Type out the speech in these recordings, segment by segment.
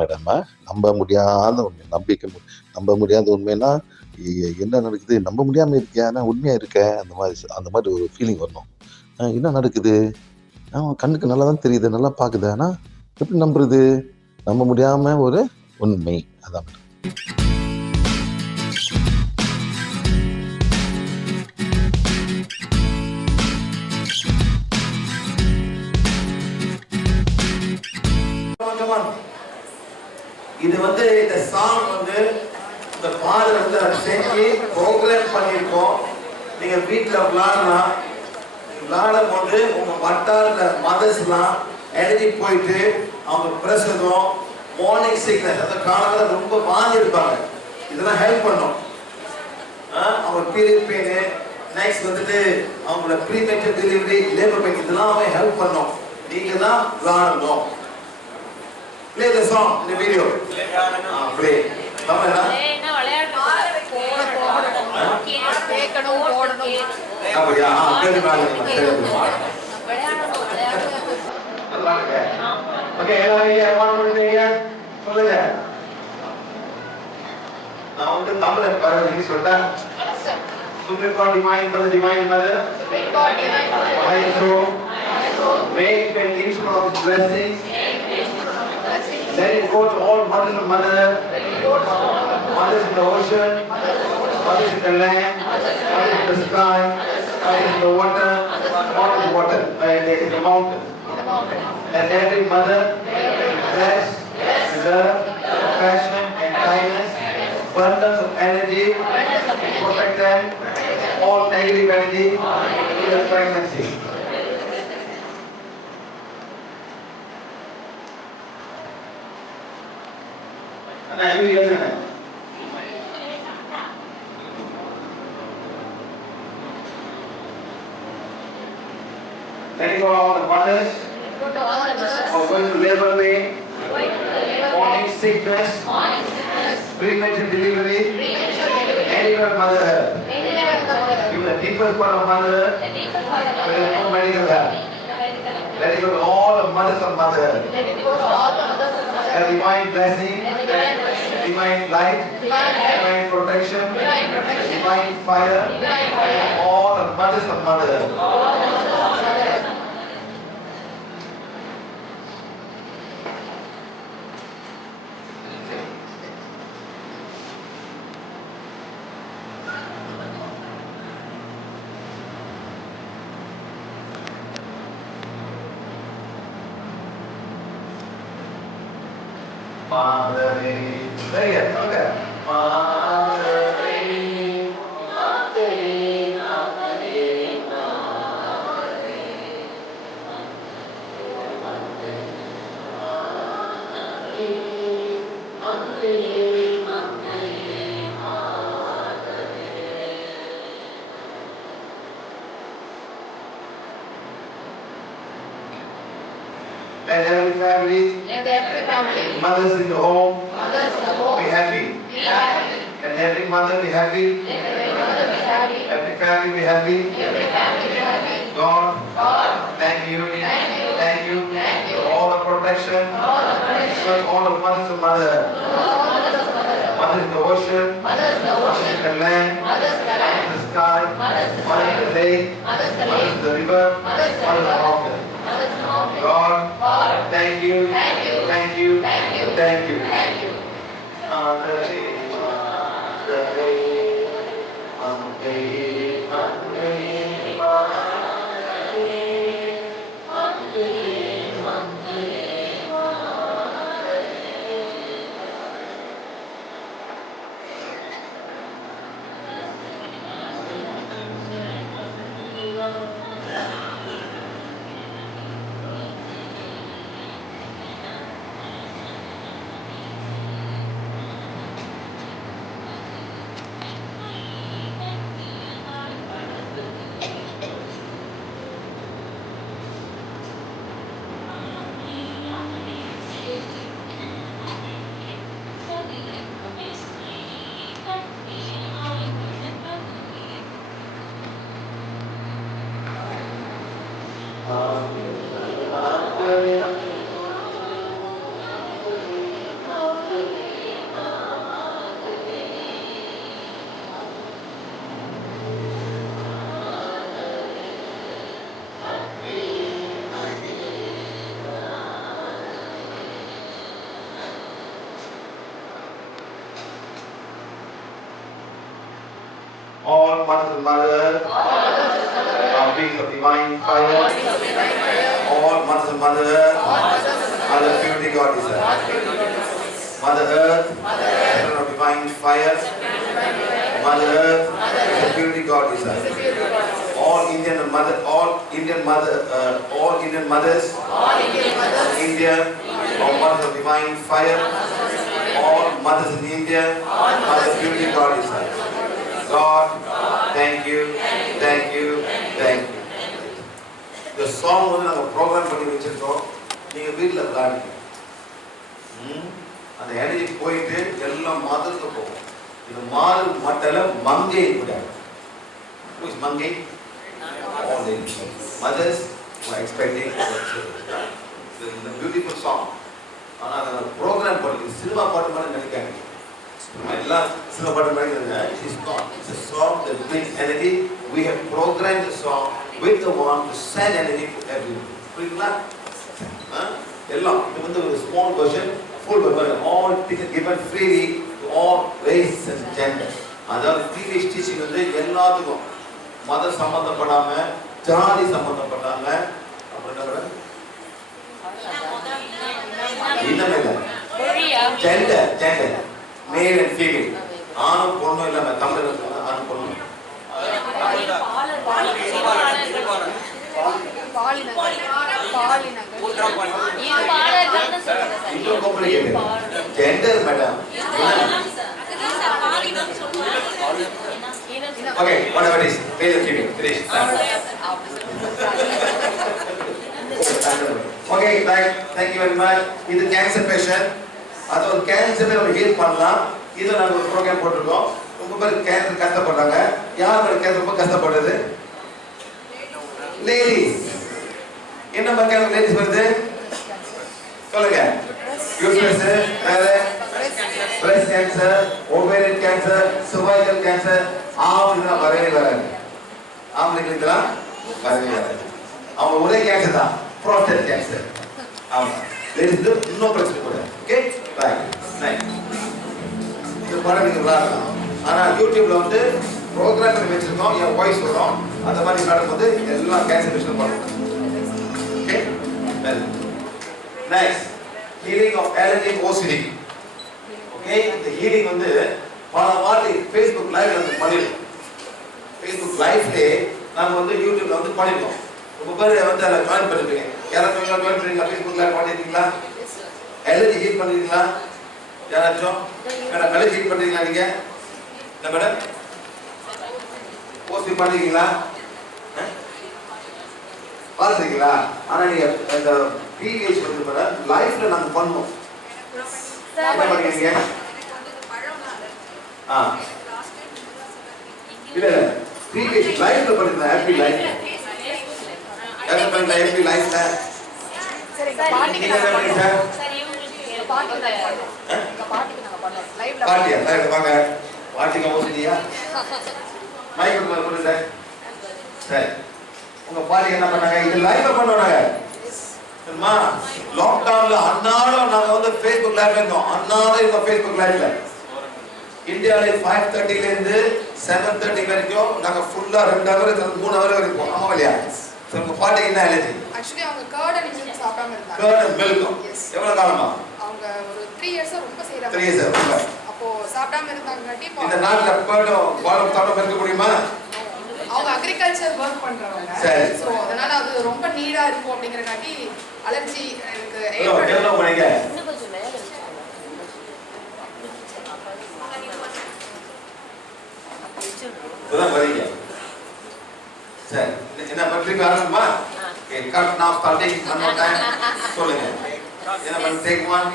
சொல்றாங்க. நம்ப முடியாத உண்மை. நம்ப முடியாத உண்மைன்னா, என்ன நடக்குது? நம்ப முடியாம இருக்கியா? ஆனா உண்மையா இருக்க. அந்த மாரி ஒரு ஃபீலிங் வரணும். என்ன நடக்குது? கண்ணுக்கு நல்லா தான் தெரியுது. நல்லா பாக்குது. ஆனா எப்படி நம்புறது? நம்ப முடியாம ஒரு உண்மை. அதான் மேடம். இது இந்த சாங் இந்த பாடல் அதை செஞ்சு ப்ரோக்ராம் பண்ணியிருக்கோம். நீங்க வீட்டில் விளையாடும் போது உங்க வட்டார மதர்ஸ்லாம் எனர்ஜி போயிட்டு அவங்க பிரசவம் மார்னிங் சிக்னஸ் அந்த காலத்தில் ரொம்ப வாங்கியிருப்பாங்க. இதெல்லாம் ஹெல்ப் பண்ணும். அவங்க பீரியட் பெயின் நெக்ஸ்ட் அவங்களோட ப்ரீமெச்சர் டெலிவரி லேபர் பெயின் இதெல்லாம் அவங்க ஹெல்ப் பண்ணும். நீங்க தான் விளையாடணும். Play the song in the video. Play. Come on. அப்படியா? கேட்டு பாருங்க. ஓகே, எல்லாரும் பண்ணுவீங்க. சொல்லுங்க. நான் தமிழ பரவாயில்லை சொல்றேன். Supreme Court divine for the divine mother. Supreme Court divine for the divine soul. Make and use of its blessings. Let it go to all mothers of mother, mothers in the ocean, mothers in the land, mothers in the sky, mothers in the water, in the mountain. And every mother bless, love, compassion and kindness, abundance of energy, protect them, all negative energy in the pregnancy. Letting go all the mothers who are going to labor pain, morning sickness, premature delivery, anywhere mother help. Give the deepest part of mother, with no medical help. Letting go to all the mothers of mother. A divine blessing, divine light, divine protection, divine fire, all the mothers of mother. Madre, very good. Okay. Madre, Madre, Madre, and every family, mothers in the home, be happy. And every mother be happy. Every family be happy. God, thank you. Thank you for all the protection. All the mothers of mother. Mothers in the ocean, mothers in the land, mothers in the sky, mothers in the lake, mothers in the river, mothers in the mountain. God, thank you, thank you, thank you. all mothers and mothers are beings of divine fire. All mothers and mothers are the purity goddesses. Mother Earth, children of divine fire. Mother Earth, the purity goddesses. All Indian mothers, India, all mothers of divine fire. All mothers in India are the purity goddesses. God, thank you, thank you, thank you. இந்த song வந்து நாங்கள் program பண்ணி வச்சிருக்கோம். நீங்கள் வீட்டில் விளையாடுங்க. அந்த energy போயிட்டு எல்லாம் மதத்துக்கு போகும். இது மாறு மட்டல மங்கை கூட. Who is Mangai? All the mothers who are expecting our children. This is a beautiful song. ஆனால் அந்த ப்ரோக்ராம் பண்ணி சினிமா பாட்டு மாதிரி நினைக்காங்க. எல்லாம் சினிமா பாட்டு மாதிரி நினைக்காங்க. It's a song that brings energy. We have programmed the song with the one to send energy to everyone. புரியுங்களா? எல்லாம் இது வந்து ஒரு small version, full version, all given freely to all races and genders. அதாவது previous teaching வந்து எல்லாத்துக்கும் மத சம்பந்தப்படாம, ஜாதி சம்பந்தப்படாம, அப்புறம் ஜெண்டர் மேல் அண்ட் ஃபீமேல், ஆணும் பொண்ணும் இல்லாம தமிழ் ஆணும் பொண்ணும் gender madam. Okay, whatever it is, male and female, finish. Okay, thank you very much. இது கேன்சர் பேஷண்ட், அது ஒரு கேன்சரை நம்ம ஹீல் பண்ணலாம். இதை நாங்கள் ஒரு ப்ரோக்ராம் போட்டிருக்கோம். ரொம்ப பேர் கேன்சர் கஷ்டப்படுறாங்க. யார் பேர் கேன்சர் ரொம்ப கஷ்டப்படுறது? லேடிஸ். என்ன மாதிரி லேடிஸ் வருது சொல்லுங்க. யூட்ரஸ், வேற breast cancer, ovarian cancer, cervical cancer, ஆம்பளைக்கு வரவே வராது. ஆம்பளைக்கு இதெல்லாம் வரவே வராது. அவங்க ஒரே கேன்சர் தான், prostate cancer. ஆமா, லேடிஸ்க்கு இன்னும் பிரச்சனை கூட. Okay, bye. நைஸ். இது படம் நீங்க விளையாடலாம். ஆனா யூடியூப்ல வந்து ப்ரோக்ராம் பண்ணி வச்சிருக்கோம். என் வாய்ஸ் வரும். அந்த மாதிரி நடக்கும்போது எல்லாம் கேன்சர் பேஷண்ட் பண்ணுவோம். Okay, well. Next, healing of allergic OCD. Okay, இந்த ஹீலிங் வந்து பல வாட்டி ஃபேஸ்புக் லைவ்ல வந்து பண்ணிருக்கோம். ஃபேஸ்புக் லைவ்லே நாம வந்து யூடியூப்ல வந்து பண்ணிருக்கோம். ரொம்ப பேர் வந்து அதில் ஜாயின் பண்ணிருப்பீங்க. யாராச்சும் ஜாயின் பண்ணிருக்கீங்களா? ஃபேஸ்புக் லைவ் பண்ணிருக்கீங்களா? அலர்ஜி ஹீல் பண்ணிருக்கீங்களா? யாராச்சும் மேடம் அலர்ஜி ஹீல் பண்ணிருக்கீங்களா? நீங்க என்ன மேடம் போஸ்ட் பண்ணிருக்கீங்களா? பார்த்துருக்கீங்களா? ஆனா நீங்க இந்த பிஹெச் வந்து மேடம் லைஃப்ல நாங்கள் பண்ணோம். என்ன பண்ணுவீங்க? இல்ல பிஹெச் லைஃப்ல பண்ணுங்க. ஹாப்பி லைஃப் என்ன பண்ணல? ஹாப்பி லைஃப்ல சரி பாட்டிக்கு நாங்க பண்ணுவோம். சரி இவங்களுக்கு பாட்டிக்கு நாங்க பண்ணுவோம். லைவ்ல பாட்டியா வாங்க. பாட்டிக்கு ஓசிடியா மைக் கொடுங்க. சரி உங்க பாட்டி என்ன பண்ணாங்க? இது லைவ்ல பண்ணுவாங்க. சரிமா? லாக்டவுன்ல அன்னாலும் நாங்க வந்து ஃபேஸ்புக் லைவ்ல இருந்தோம். அன்னாலும் இந்த ஃபேஸ்புக் லைவ்ல இந்தியால 5:30 ல இருந்து 7:30 வரைக்கும் நாங்க ஃபுல்லா 2 ஹவர் 3 ஹவர் வரைக்கும். ஆமா இல்லையா? சரி உங்க பாட்டி என்ன அலர்ஜி? एक्चुअली அவங்க கர்ட் அண்ட் மில்க் சாப்பிடாம இருந்தாங்க. கர்ட் அண்ட் மில்க் எவ்வளவு காலமா? அவங்க ஒரு 3 இயர்ஸ் ரொம்ப செய்றாங்க. 3 இயர்ஸ் அப்போ சாப்பிடாம இருந்தாங்கட்டி இந்த நாட்டுல கர்ட் பாலம் சாப்பிடாம இருக்க முடியுமா? அவங்க அக்ரிகல்ச்சர் வர்க் பண்றவங்க. சரி. சோ அதனால அது ரொம்ப நீடா இருக்கும் அப்படிங்கறகாட்டி அலர்ஜி எனக்கு ஏற்படும். பண்ணீங்க இன்னும் கொஞ்சம் மேல இதான் வரீங்க. சரி என்ன பண்றீங்க? ஆரம்பமா ஓகே, கட் நவ ஸ்டார்டிங் ஒன் மோர் டைம் சொல்லுங்க. என்ன பண்ண டேக் 1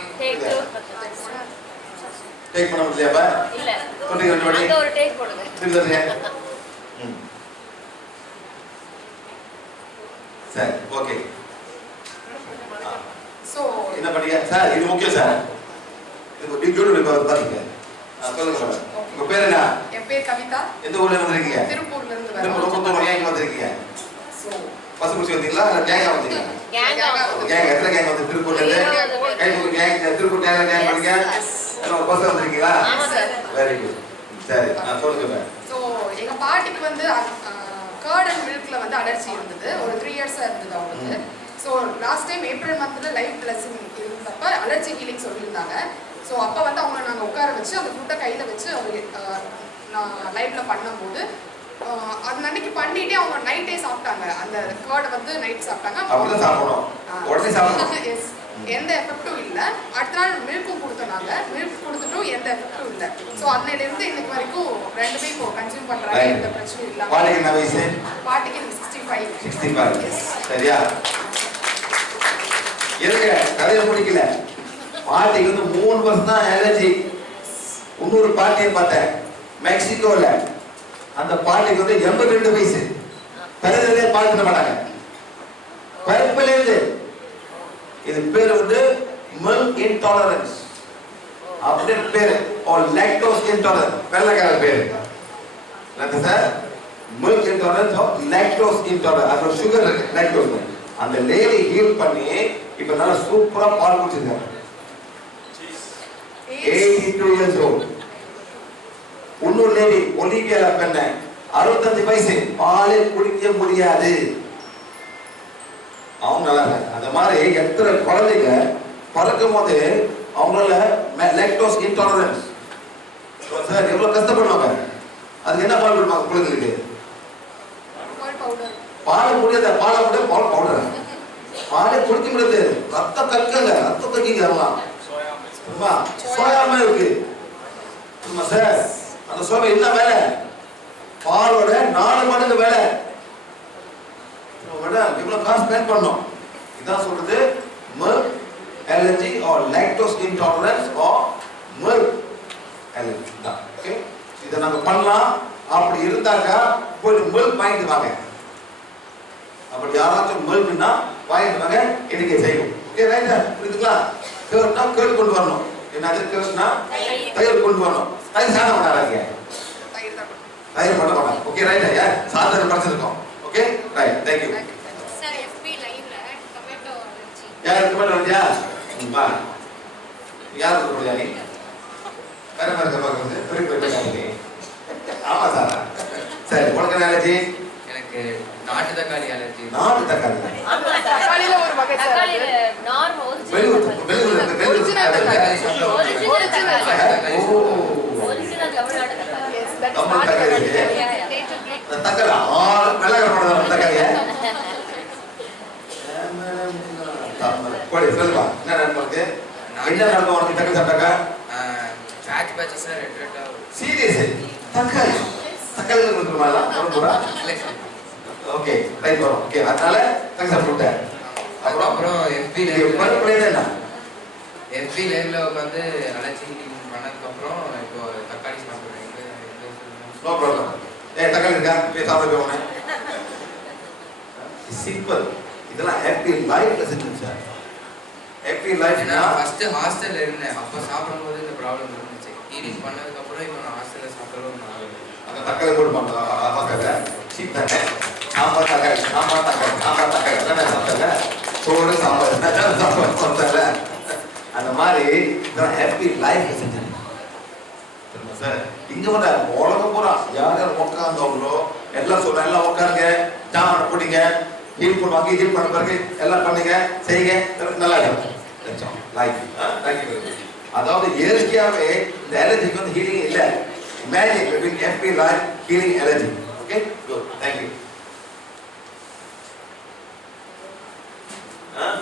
டேக் பண்ண முடியலையா? இல்ல சொல்லுங்க. ரெண்டு வாட்டி அந்த ஒரு டேக் போடுங்க. சொல்லுங்க. சரி ஓகே. சோ என்ன பண்ணீங்க சார்? இது முக்கியம் சார். இது டியூட்டி பாருங்க. சொல்லுங்க சார். உங்க பேர் என்ன? என் பேர் கவிதா. எந்த ஊர்ல இருந்து வந்திருக்கீங்க? திருப்பூர்ல இருந்து வரேன். திருப்பூர் ஏன் வந்திருக்கீங்க? சோ பஸ் புடிச்சு வந்தீங்களா இல்ல கேங்கா வந்தீங்களா? கேங் எத்தனை கேங் வந்து திருப்பூர்ல இருந்து? கேங் திருப்பூர் கேங் பண்ணீங்க. என்ன பஸ் வந்திருக்கீங்களா? Very good. சரி நான் சொல்லுங்க. சோ எங்கள் பாட்டிக்கு வந்து கர்ட் அண்ட் மில்கில் வந்து அலர்ஜி இருந்தது. ஒரு 3 இயர்ஸாக இருந்தது அவங்களுக்கு. ஸோ லாஸ்ட் டைம் ஏப்ரல் மந்தில் லைஃப் பிளஸிங் இருந்தப்போ அலர்ஜி ஹீலிங் சொல்லியிருந்தாங்க. ஸோ அப்போ வந்து அவங்கள நாங்கள் உட்கார வச்சு அந்த ஃபுட்டை கையில் வச்சு அவங்க நான் லைஃப்பில் பண்ணும்போது அது அன்னைக்கு பண்ணிட்டே அவங்க நைட்டே சாப்பிட்டாங்க. அந்த கர்டை வந்து நைட் சாப்பிட்டாங்க. எஸ், எந்த எஃபெக்டும் இல்லை. அடுத்த நாள் மில்க்கும் கொடுத்தோம். நாங்கள் மில்க் கொடுத்துட்டும் எந்த எஃபெக்டும் இல்லை. ஸோ அன்னையிலேருந்து இன்னைக்கு வரைக்கும் 2 பேரும் இப்போ கன்சியூம் பண்ணுறாங்க. எந்த பிரச்சனையும் இல்லை. பாட்டிக்கு 65. சரியா? இருங்க, கதையை முடிக்கல. பாட்டிக்கு வந்து 3 வருஷம் தான் அலர்ஜி. இன்னொரு பாட்டியை பார்த்தேன் மெக்சிகோல. அந்த பாட்டிக்கு வந்து 82 வயசு. பிறந்ததே பால் தின்ன மாட்டாங்க. பிறப்பிலேருந்து. இது பேர் வந்து மில்க் இன்டாலரன்ஸ் அப்படியே பேரு. லாக்டோஸ் இன்டாலரன்ஸ் வெள்ளக்கார பேரு. என்ன sir? Milk intolerance lactose intolerance. அது சுகர் இருக்கு, லாக்டோஸ். அந்த லேடி ஹீல் பண்ணி இப்ப நல்லா சூப்பரா பால் குடிச்சிருக்காங்க. 82 years old. இன்னொரு லேடி ஒலிவியா பெண்ண 65 வயசு, பாலே குடிக்க முடியாது. அவங்க நல்லா இருக்காங்க. அந்த மாதிரி எத்தனை குழந்தைங்க பிறக்கும் போது அவங்களால லாக்டோஸ் இன்டாலரன்ஸ். சார் எவ்வளவு கஷ்டப்படுவாங்க. அதுக்கு என்ன பால் கொடுப்பாங்க குழந்தைகளுக்கு? பால் முடியாத பாலை விட பால் பவுடர். பாலே குடிக்க முடியாது. ரத்தம் கற்கங்க, ரத்தம் கக்கிங்க. அதெல்லாம் சோயாமே இருக்கு. சார் அந்த சோயா என்ன வேலை? பாலோட 4 மடங்கு வேலை. இவ்வளவு காசு ஸ்பெண்ட் பண்ணோம். இதான் சொல்றது milk allergy or lactose intolerance or milk allergy தான். ஓகே, இதை நம்ம பண்ணலாம். அப்படி இருந்தாக்கா போயிட்டு மில்க் வாங்கிட்டு வாங்க. அப்படி யாராச்சும் மில்க்னா வாங்கிட்டு வாங்க, இன்னைக்கு செய்யும். ஓகே ரைட்டா? புரியுதுங்களா? கேர்னா கேர்ள் கொண்டு வரணும். என்னது கேர்னா? தயிர் கொண்டு வரணும். தயிர் சாப்பிட மாட்டாங்க. தயிர் பண்ண மாட்டாங்க. ஓகே ரைட்டா? யார் சாதனை படிச்சிருக்கோம். Okay right, thank you. Sir FB லைவ்ல டொமேட்டோ அலர்ஜி. யார் டொமேட்டோ அலர்ஜியா? வா. யார் சொல்றீங்க நீ? வேற மாதிரி பாக்குறது பெரிய பெரிய. ஆமா சார். சரி, உனக்கு என்ன அலர்ஜி? எனக்கு நாட்டு தக்காளி அலர்ஜி. நாட்டு தக்காளி. தக்காளில ஒரு வகை சார். தக்காளில நார்மல் ஒரிஜினல் ஒரிஜினல் தக்காளி. ஒரிஜினல் தமிழ்நாடு தக்காளி. எஸ், தட் இஸ் நாட் தக்காளி. அந்த தக்காளி வெள்ளக்கார போடுற தக்காளியா? கோடி சொல்லுவா. என்ன நடக்குது? என்ன நடக்கும் உனக்கு தக்காளி சாப்பிட்டாக்கா? பேட்ச் பேட்சஸ் ரெட் ரெட்டா. சீரியஸ் தக்காளி. தக்காளி கொடுத்துருமால பூரா. ஓகே ரைட் வரும். ஓகே, அதனால தக்காளி சாப்பிட்டுட்டேன். அப்புறம் FB லைவ்ல வந்து அலர்ஜி பண்ணதுக்கு அப்புறம் இப்போ தக்காளி சாப்பிடுறேன். No problem. தக்காளி இருக்கா? போய் சாப்பிட போனேன். சிம்பிள். இதெல்லாம் ஹாப்பி லைஃப்ல செஞ்சு சார். ஹாப்பி லைஃப்னா ஃபர்ஸ்ட் ஹாஸ்டல்ல இருந்தேன். அப்ப சாப்பிடும்போது இந்த ப்ராப்ளம் இருந்துச்சு. ஹீலிங் பண்ணதுக்கு அப்புறம் இப்போ நான் ஹாஸ்டல்ல சாப்பிடவும் அந்த தக்காளி போடுவாங்க. ஹாஸ்டல்ல சீப் தானே. சாம்பார் தக்காளி, சாம்பார் தக்காளி, சாம்பார் தக்காளி தானே சாப்பிட்டல. சோறு சாம்பார் சாப்பிட்டல. அந்த மாதிரி இதெல்லாம் ஹாப்பி லைஃப்ல செஞ்சு சார். இங்க வந்து உலகம் பூரா யார் யார் உட்கார்ந்தவங்களோ எல்லாம் சொல்றேன். எல்லாம் உட்காருங்க, சாமான போட்டீங்க, ஹீல் பண்ணுவாங்க. ஹீல் பண்ண பிறகு எல்லாம் பண்ணுங்க, செய்யுங்க, நல்லா இருக்கும் லைஃப். தேங்க்யூ. அதாவது இயற்கையாகவே இந்த அலர்ஜிக்கு வந்து ஹீலிங் இல்லை. Magic between happy life healing allergy. Okay good, thank you.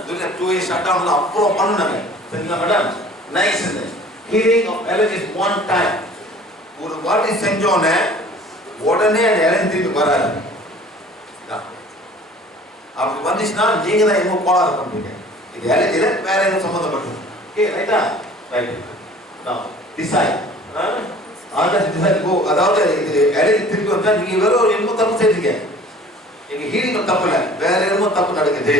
துரியா 2 இயர்ஸ் ஷட் டவுன் அப்புறம் பண்ணுனாங்க. சரிங்களா madam? Nice. Healing of allergy one time. ஒரு வாட்டி செஞ்சோன்னே உடனே அந்த அலர்ஜி திருப்பி வராது. அப்படி வந்துச்சுன்னா நீங்க தான் எங்க கோளாறு பண்றீங்க. இது அலர்ஜியில வேற எதுவும் சம்பந்தப்பட்டது. ஓகே ரைட்டா? ரைட். நான் டிசைட் அதாவது இது அலர்ஜி திருப்பி வந்தா நீங்க வேற ஒரு என்னமோ தப்பு செய்றீங்க. நீங்க ஹீலிங் தப்பு இல்லை, வேற என்னமோ தப்பு நடக்குது.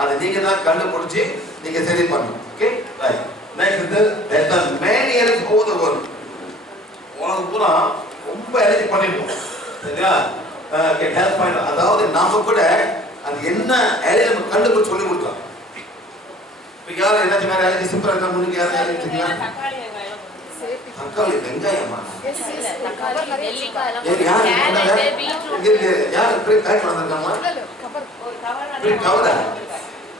அதை நீங்க தான் கண்டுபிடிச்சு நீங்க சரி பண்ணணும். Okay right. Next there are many allergies over the world. உலகம் பூரா ரொம்ப அலர்ஜி பண்ணிருக்கோம். சரியா? ஹெல்ப் பண்ண அதாவது நாம கூட அது என்ன அலர்ஜி நம்ம கண்டுபிடிச்சு சொல்லி கொடுக்கலாம். இப்போ யார் என்னாச்சு வேற அலர்ஜி சிம்பிளா இருக்கா? முன்னுக்கு யாரும் அலர்ஜி இருக்கா? தக்காளி வெங்காயம் தக்காளி வெங்காயமா இல்ல, தக்காளி, நெல்லிக்காய் எல்லாம் ஏய், யாரு கேரட், கொண்டாங்க? பீட்ரூட். இங்க இருக்கு. யாரு இப்படி பேக் பண்ணிருக்காமா ஒரு cover இப்படி கவரா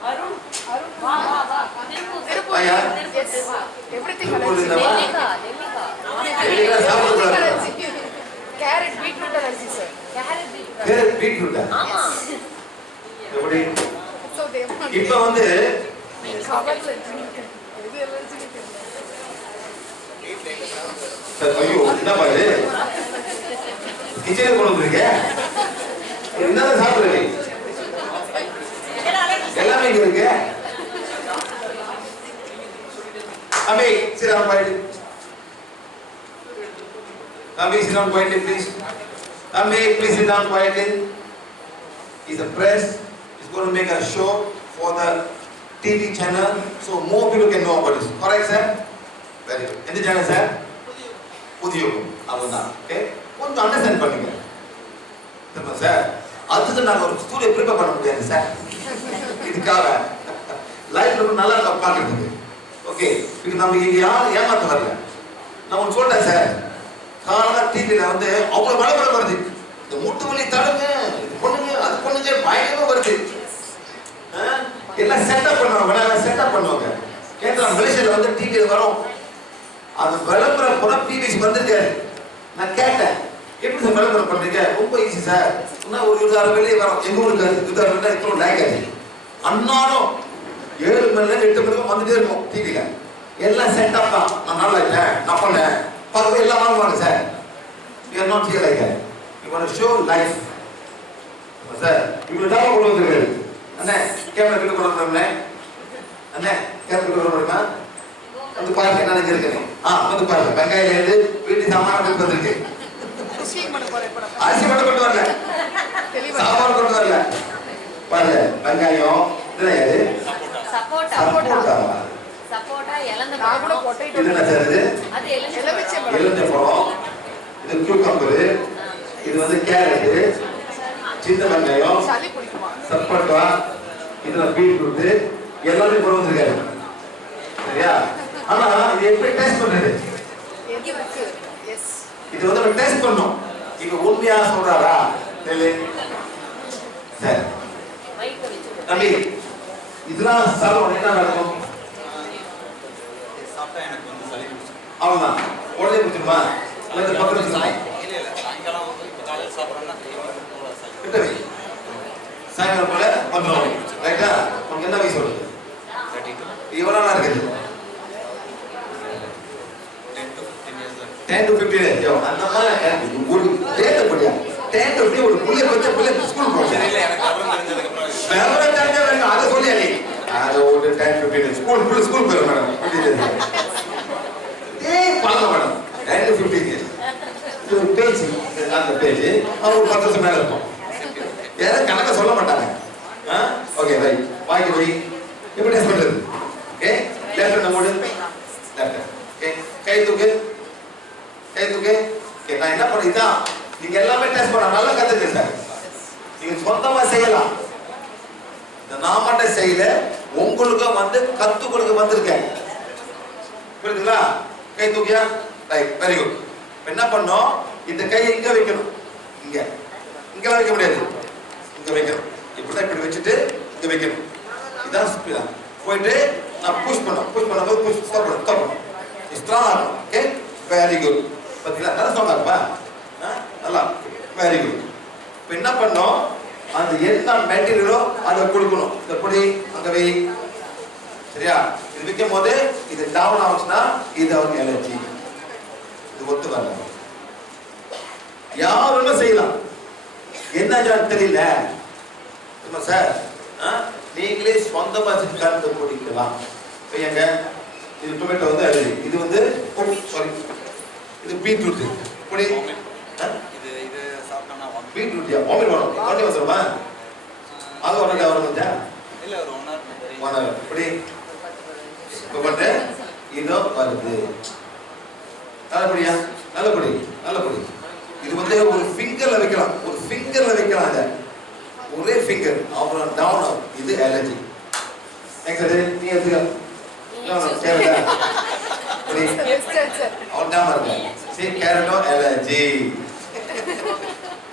அருண், வா, வா, வா. திருப்பூர், ஐயா. திருப்பூர். Everything Tiruppur allergy. இல்லவா? நெல்லிக்காய். நெல்லிக்காய் சாப்பிடக்கூடாது. Allergy. Carrot beetroot allergy sir. Carrot, beetroot. Carrot பீட்ரூட்டா ஆமா. எப்படி ஸோ தேவ் இப்ப வந்து கவர்ல இருக்கு. எது அலர்ஜின்னு தெரியல. ஐயோ என்ன பாரு கிச்சனுக்கு கொண்டு வந்துருக்க என்னதான் சாப்பிடுறீங்க எல்லாமே இங்க இருக்கு அம்மே sit down quietly Amme sit down quietly please Amme please sit down quietly is a press is going to make a show for the TV channel so more people can know about this correct sir very good எந்த channel sir புதியோகம் அவ்வளவுதான் okay கொஞ்சம் understand பண்ணுங்க தெரியுமா sir அதுக்கு நாங்கள் ஒரு studio prepare பண்ண முடியாது சார் இதுக்காக லைஃப்ல நல்லா பார்க்கறதுக்கு ஓகே இது நம்ம இங்க யாரும் ஏமாத்த வரல நான் ஒன்று சொல்றேன் சார் காலைல டிவியில் வந்து அவ்வளோ விளம்பரம் வருது இந்த முட்டு வலி தடுங்க இது பொண்ணுங்க அது பொண்ணுங்க பயங்கரமா வருது எல்லாம் செட்டப் பண்ணுவாங்க செட்டப் பண்ணுவாங்க கேட்கலாம் மலேசியாவில் வந்து டிவியில் வரும் அது விளம்பரம் கூட டிவிஸ் வந்திருக்காரு நான் கேட்டேன் எப்படி சார் விளம்பரம் பண்றீங்க ரொம்ப ஈஸி சார் இன்னும் ஒரு 20,000 வெளியே வரும் எங்க ஊருக்கு 20,000 இப்போ லேக் அன்னாடும் 7 மணில 8 மணிக்கு வந்துட்டே இருக்கும் டிவியில எல்லாம் செட்டப் தான் நான் நல்லா இருக்கேன் நான் பண்ணேன் பக்கத்துல எல்லாம் வாங்குவாங்க sir you are not here like you want to show life sir இவ்வளவு தான் கொண்டு வந்திருக்காரு அண்ணே கேமரா கிட்ட கொண்டு வரணும்னே அண்ணே கேமரா கிட்ட கொண்டு வரணுமா வந்து பாருங்க என்ன இருக்குன்னு வந்து பாருங்க வெங்காயம் இருந்து வீட்டு சாமான கொண்டு வந்திருக்கு அரிசி மட்டும் கொண்டு வரல சாம்பார் கொண்டு வரல பாருங்க வெங்காயம் இது சப்போட்டா. சப்போட்டா சப்போட்டா, இலந்த நான் கூட பழம். பொட்டேட்டோ இது என்ன சார் இது அது எலுமிச்சை எலுமிச்சை பழம். பழம். எலுமிச்சை பழம் இது கியூக்கம்பர் இது வந்து கேரட் சின்ன வெங்காயம் சளி பிடிக்குமா? சப்போட்டா இது பீட்ரூட் எல்லாமே கொண்டு வந்திருக்காரு சரியா ஆனா இது எப்படி டேஸ்ட் பண்றது எது இருக்கு? எஸ். இது வந்து நம்ம டேஸ்ட் பண்ணோம் இங்க உண்மையா சொல்றாரா தெரியல சரி மைக்க வச்சு. தம்பி இதெல்லாம் சாப்பிட என்ன நடக்கும் சாப்பிட்டா எனக்கு வந்து சளி பிடிச்சிடும். அவ்வளவுதான் உடனே பிடிச்சிருமா அல்லது பக்கத்துல வச்சுருமா? இல்ல சாயங்காலம் வந்து இப்போ காலையில் சாப்பிட்றோம்னா ஈவினிங் போல சளி. கிட்ட வை சாயங்காலம் போல வந்துடும் ரைட்டா உனக்கு என்ன வயசு வருது 32, எவ்வளோ நாள் இருக்குது 10 to 15 years தான். 10 to 15 years அந்த மாதிரி ஒரு டேட் படியா 10 to 15 ஒரு புள்ளிய பச்சை புள்ளிய ஸ்கூல் போச்சு சரி இல்லை எனக்கு அப்புறம் தெரிஞ்சதுக்கப்புறம் வேற தெரிஞ்ச வேணும் அதை சொல்லியா நீ அது ஒரு 10 15 ஸ்கூல் போயிடும் மேடம் ஏய் பழக்கம் மேடம் 10 to 15 years இது ஒரு பேஜ் அந்த பேஜ் அவங்க 10 வருஷம் மேல இருக்கும் யாரும் கணக்க சொல்ல மாட்டாங்க ஓகே ரைட் வாங்கி போய் எப்படி டெஸ்ட் பண்றது ஓகே லெஃப்ட் நம்ம லெஃப்ட் ஓகே கை தூக்கு ஓகே நான் என்ன பண்ணிட்டா நீங்க எல்லாமே டெஸ்ட் பண்ண நல்லா கத்துக்க சார் நீங்க சொந்தமா செய்யலாம் நான் மட்டும் செய்யல உங்களுக்கு வந்து கத்து கொடுக்க வந்திருக்கேன் புரியுதுங்களா கை தூக்கியா ரைட் வெரி குட் என்ன பண்ணோம் இந்த கையை இங்க வைக்கணும் இங்கெல்லாம் வைக்க முடியாது இங்க வைக்கணும் இப்படிதான் இப்படி வச்சுட்டு இங்க வைக்கணும் இதான் ஸ்பீடா போயிட்டு நான் புஷ் பண்ணும்போது புஷ் ஸ்டாப் பண்ணணும் ஸ்ட்ராங் ஆகும் ஓகே வெரி குட் பார்த்தீங்களா நல்லா ஸ்ட்ராங் ஆகுப்பா நல்லா வெரி குட் இப்போ என்ன பண்ணோம் அந்த என்ன மெட்டீரியலோ அதை கொடுக்கணும் இந்த பொடி அங்க வை சரியா இது வைக்கும் போது இது டவுன் ஆச்சுன்னா இது அவங்க அலர்ஜி இது ஒத்து வரல யாருமே செய்யலாம் என்ன தெரியல சார் நீங்களே சொந்தமா கலந்து குடிக்கலாம் எங்க இது டொமேட்டோ வந்து அலர்ஜி இது வந்து சாரி இது பீட்ரூட் பொடி இது சாப்பிட்டோம்னா வாமிட். பீட்ரூட் வாமிட் வரும் வாமிட் வந்துருமா அது உடனே வரும் இல்லை ஒரு 1 hour ஒன் ஹவர் இப்படி இப்போ பண்ணு இதோ வருது நல்லபடியா நல்லபடி இது வந்து ஒரு ஃபிங்கர்ல வைக்கலாம் இதை ஒரே ஃபிங்கர் அப்புறம் டவுன் ஆகும் இது அலர்ஜி நீ எடுத்துக்க தேவையில்ல இப்படி சரி சரி அவன் தான் இருக்காங்க. சரி கேரட்டோ அலர்ஜி.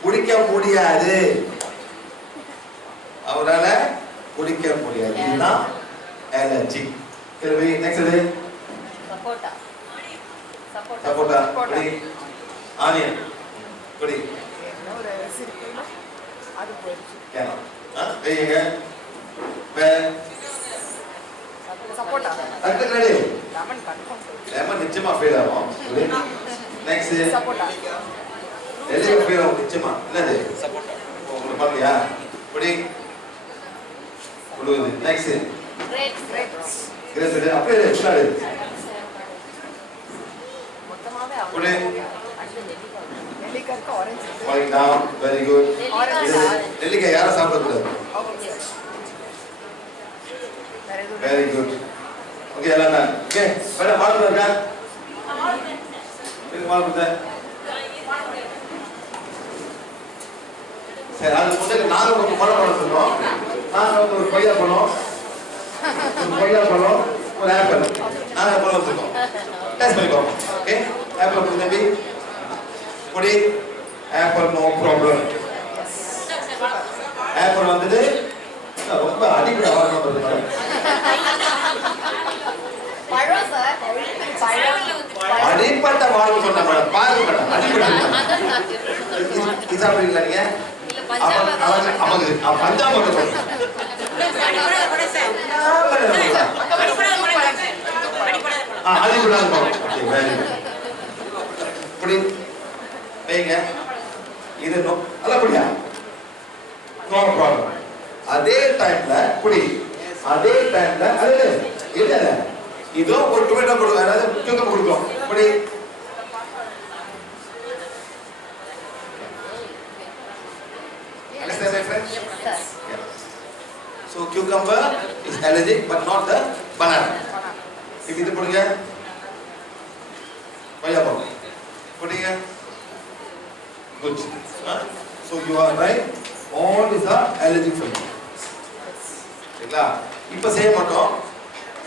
குடிக்க முடியாது, அவரால குடிக்க முடியாது, இதுதான் அலர்ஜி. கேள்வி நெக்ஸ்ட் இது சப்போட்டா சப்போட்டா. இப்படி ஆனியன். இப்படி ஒரு சிரிப்புல அது போயிடுச்சு. கேரட். வெயிங்க வேற சப்போட்டா அடுத்த ரெடி. Lemon confirm. லெமன் நிச்சயமா ஃபெயில் ஆகும். நெக்ஸ்ட் சப்போட்டா எல்லாம் ஃபெயில் ஆகும் நிச்சயமா. என்னது சப்போட்டா. உங்களுக்கு பாக்கலையா? இப்படி உழுவுது. நெக்ஸ்ட் கிரேப்ஸ் கிரேஸ் அப்படியே ஸ்டார்ட். மொத்தமாவே இப்படி நெல்லிக்காய்க்கு orange falling down. Very good. நெல்லிக்காய் யாரும் சாப்பிடக்கூடாது. வேற எதுவும் வெரி குட். ஓகே எல்லாம் தான். ஓகே மேடம் மார்க் இருக்கா? இது மார்க் இருக்கா? சரி அது முதல்ல நாங்க ஒரு பழம் வளர்த்துறோம். நாங்க ஒரு கொய்யா பழம், ஒரு ஆப்பிள். நாங்க பழம் வளர்த்துறோம். டெஸ்ட் பண்ணிக்கோங்க. ஓகே ஆப்பிள் கொடுங்க தம்பி. பொடி ஆப்பிள் நோ ப்ராப்ளம். ஆப்பிள் வந்துட்டு ரொம்ப அடிப்படை ஆரம்பம் வருது. பழம் சார் பழம் அடிப்பட்ட வாழ்வு சொன்ன மேடம் பாருங்க மேடம் அடிப்பட்ட இது சாப்பிடுறீங்களா நீங்க? இல்ல பஞ்சாபம் பஞ்சாபம் இப்படி வைங்க. இது நல்லபடியா நோ ப்ராப்ளம். அதே டைம்ல குடி, அதே டைம்ல அது இல்ல இதோ ஒரு டொமேட்டோ கொடுங்க, அதாவது cucumber கொடுக்கும். இப்படி understand my friend? Sir Yeah. So cucumber is allergic but not the banana. இப்ப இது போடுங்க. கொய்யா பழம் போடுங்க. Good. So you are right. All these are allergic for you. சரிங்களா? இப்ப செய்ய மாட்டோம்,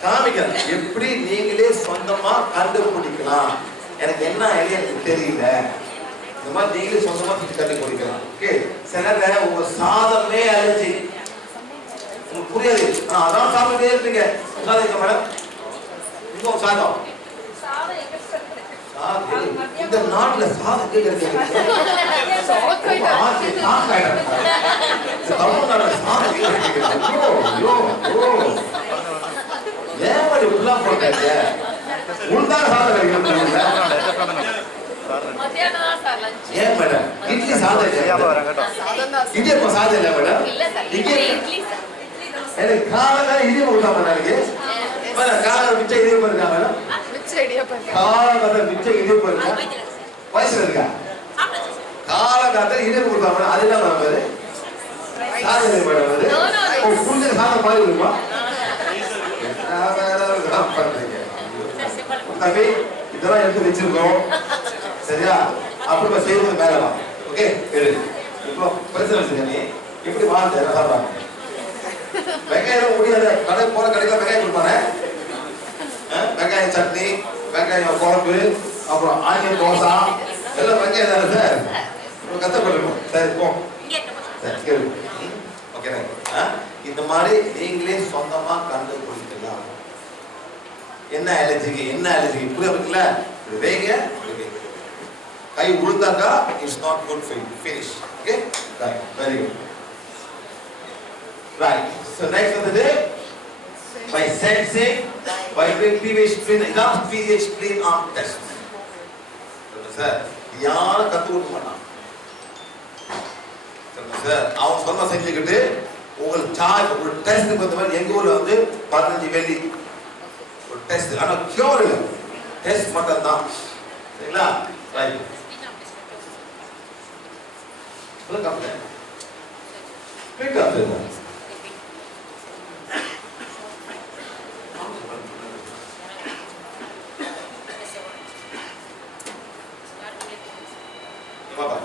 காமிக்கிறேன் எப்படி நீங்களே சொந்தமா கண்டுபிடிக்கலாம். எனக்கு என்ன ஐடியா எனக்கு தெரியல, இந்த மாதிரி நீங்களே சொந்தமா கண்டுபிடிக்கலாம். ஓகே சில உங்க சாதமே அலர்ஜி உங்களுக்கு புரியாது, அதான் சாப்பிட்டே இருப்பீங்க. சாதிக்க மேடம் இன்னும் சாதம் இந்த நாட்டுல சாதம் கேட்கறது தமிழ்நாட்டுல சாதம் ஏன் உள்ள போட்டாங்க உள்தான் சாதம் மத்தியானம் தான் சார் லஞ்ச். ஏன் மேடம் இட்லி சாதம் இட்லி இப்ப சாதம் இல்ல மேடம் இல்ல சார் இட்லி சார் எனக்கு காலையில இடியம் விட்டாம எனக்கு காலையில மிச்ச இடியம் இருக்கா மேடம் மிச்ச இடியாப்பம் காலையில மிச்ச இடியம் இருக்கா வயசுல இருக்கா காலையில இடியம் கொடுத்தாம அது என்ன மேடம் சாதம் இல்லை மேடம் அது புரிஞ்ச சாதம் மாதிரி இருக்குமா தம்பி இதெல்லாம் எடுத்து வச்சிருக்கோம் சரியா அப்புறம் செய்வது மேலவா ஓகே இப்போ பிரச்சனை வச்சுக்க நீ எப்படி வாழ்ந்த சாப்பிடாங்க வெங்காயம் முடியாத கடை போற கடையில வெங்காயம் கொடுப்பானே வெங்காயம் சட்னி வெங்காயம் குழம்பு அப்புறம் ஆனியன் தோசை எல்லாம் வெங்காயம் தானே சார் கஷ்டப்பட்டுருக்கோம் சரி போ சரி ஓகே இந்த மாதிரி நீங்களே சொந்தமா கண்டுபிடிக்கலாம் என்ன அலர்ஜிக்கு என்ன அலர்ஜிக்கு புரிய இருக்குல்ல இது வேக கை உளுந்தாக்கா it's not good for you finish okay right very good right so next வந்து by sensing by doing pH spleen enough pH spleen arm test sir யாரும் கத்து கொடுக்க மாட்டான் சார் அவன் சொன்ன செஞ்சுக்கிட்டு உங்களுக்கு சார்ஜ் ஒரு டெஸ்ட் பத்த மாதிரி எங்க ஊர்ல வந்து 15 வெள்ளி ஒரு டெஸ்ட் ஆனா கியூர் இல்ல டெஸ்ட் மட்டும் தான் சரிங்களா ரைட் சொல்லுங்க கம்ப்ளீட் ஸ்பீக் அப் சார் பாப்பா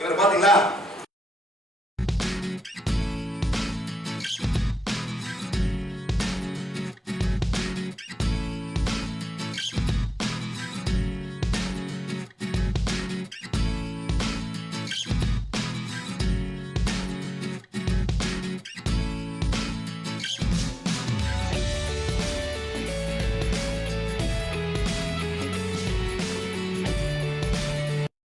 இவர் பாத்தீங்களா